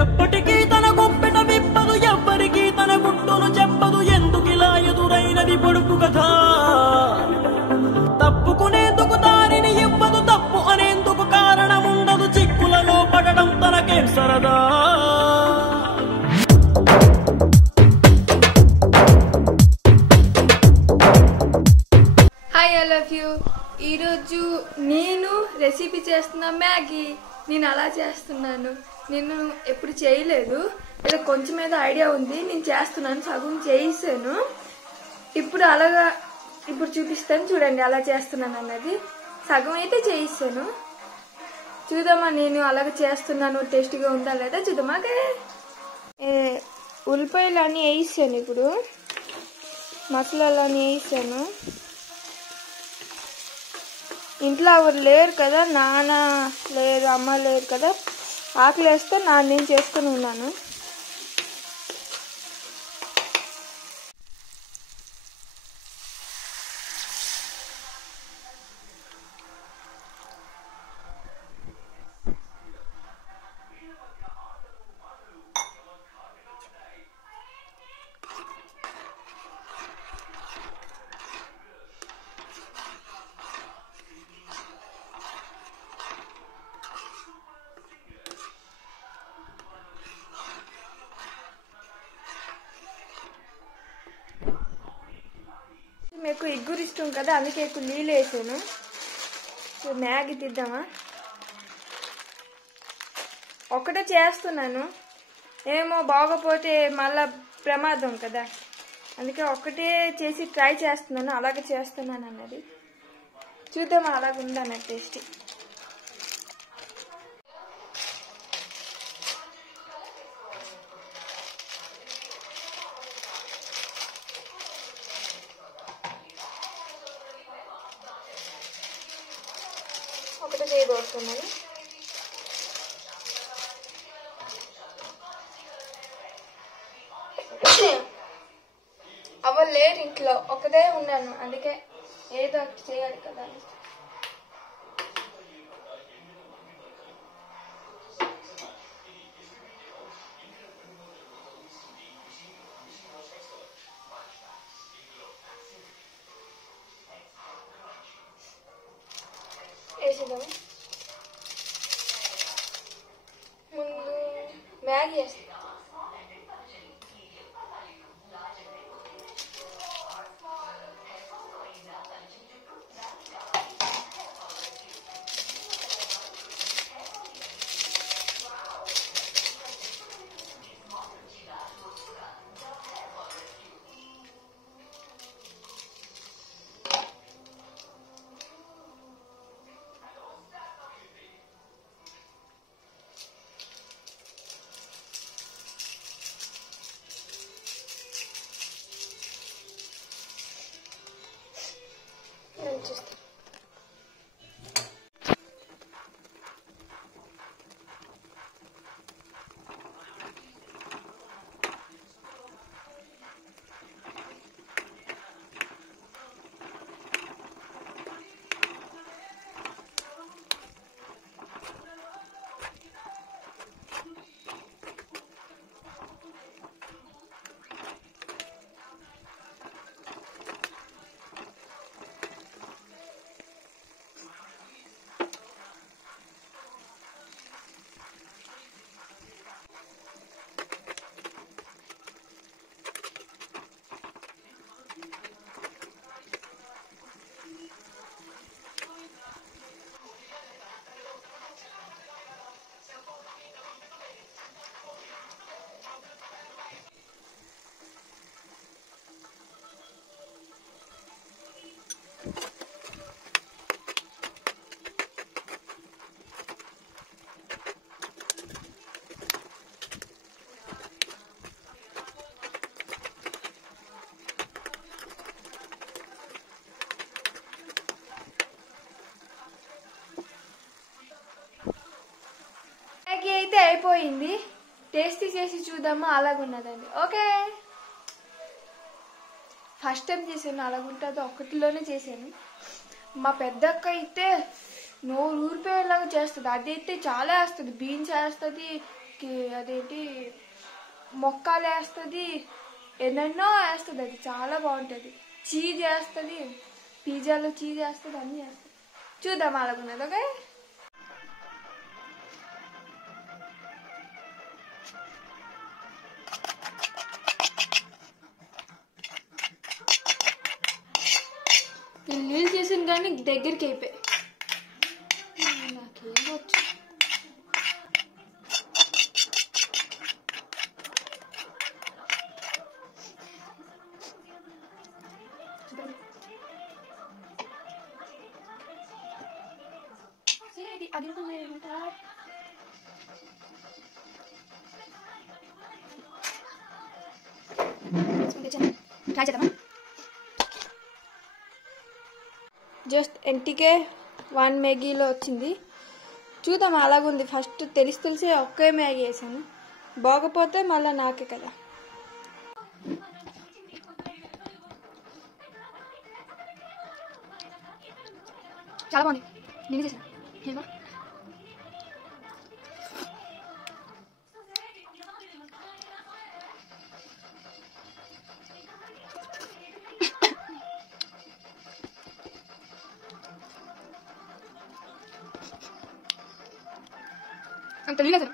ఎప్పటికీ తన గొప్పెట విప్పదు, ఎవ్వరికీ తన గుట్టును చెప్పదు. ఎందుకిలా ఎదురైనది పొడుపు కథ? తప్పుకునేందుకు దారిని ఇవ్వదు, తప్పు అనేందుకు కారణముండదు. చిక్కులలో పడడం తనకేం సరదా? Hi, I love you. ఈరోజు నేను రెసిపీ చేస్తున్నా మ్యాగీ. నేను అలా చేస్తున్నాను. నేను ఎప్పుడు చేయలేదు, ఇలా కొంచెం ఏదో ఐడియా ఉంది. నేను చేస్తున్నాను, సగం చేసాను. ఇప్పుడు చూపిస్తాను చూడండి అలా చేస్తున్నాను అన్నది. సగం అయితే చేయిస్తాను. చూద్దామా నేను అలాగ చేస్తున్నాను టేస్టీగా ఉందా లేదా చూద్దామా. ఉల్లిపాయలు అన్నీ వేసాను. ఇప్పుడు మసాలాలు అన్నీ వేసాను. ఇంట్లో ఎవరు లేరు కదా, నాన్న లేరు, అమ్మ లేరు కదా. ఆకలి వేస్తే నేను చేసుకుని ఉన్నాను. మీకు ఎగ్గురు ఇష్టం కదా, అందుకే ఎక్కువ నీళ్ళు వేసాను. మ్యాగీ తిద్దామా. ఒక్కటే చేస్తున్నాను, ఏమో బాగోపోతే మళ్ళా ప్రమాదం కదా. అందుకే ఒక్కటే చేసి ట్రై చేస్తున్నాను. అలాగే చేస్తున్నాను అన్నది. చూద్దామా అలాగ ఉందన్న టేస్ట్. ఒకటి చేయబోతున్నాను. అవ్వ లేరు ఇంట్లో, ఒకదే ఉన్నాను. అందుకే ఏదో ఒకటి చేయాలి కదా. వేసేద్దాము. ముందు మ్యాగీ వేస్తాం. చూస్తాను. అయితే అయిపోయింది. టేస్టీ చేసి చూద్దామా అలాగున్నదండి. ఓకే, ఫస్ట్ టైం చేశాను. అలాగుంటుందో ఒక్కటిలోనే చేశాను. మా పెద్దక్క అయితే నోరు ఊరిపోయేలాగా చేస్తుంది. అదైతే చాలా వేస్తుంది, బీన్స్ వేస్తుంది, అదేంటి మొక్కలు వేస్తుంది, ఎన్నెన్నో వేస్తుంది. అది చాలా బాగుంటుంది. చీజ్ వేస్తుంది, పిజ్జాలో చీజ్ వేస్తుంది, అన్నీ వేస్తుంది. చూద్దాం అలాగున్నది. ఓకే, నేను నీళ్ళు చేసాను కానీ దగ్గరికి అయిపోయి నాకేం వచ్చు. ట్రై చేద్దామా? జస్ట్ ఎంటికే 1 మ్యాగీలో వచ్చింది. చూద్దాం అలాగుంది. ఫస్ట్ తెలిసి ఒకే మ్యాగీ వేసాను, బాగపోతే మళ్ళీ నాకే కదా. చాలా బాగుంది, నేను చేసాను. అంత తెలియదు.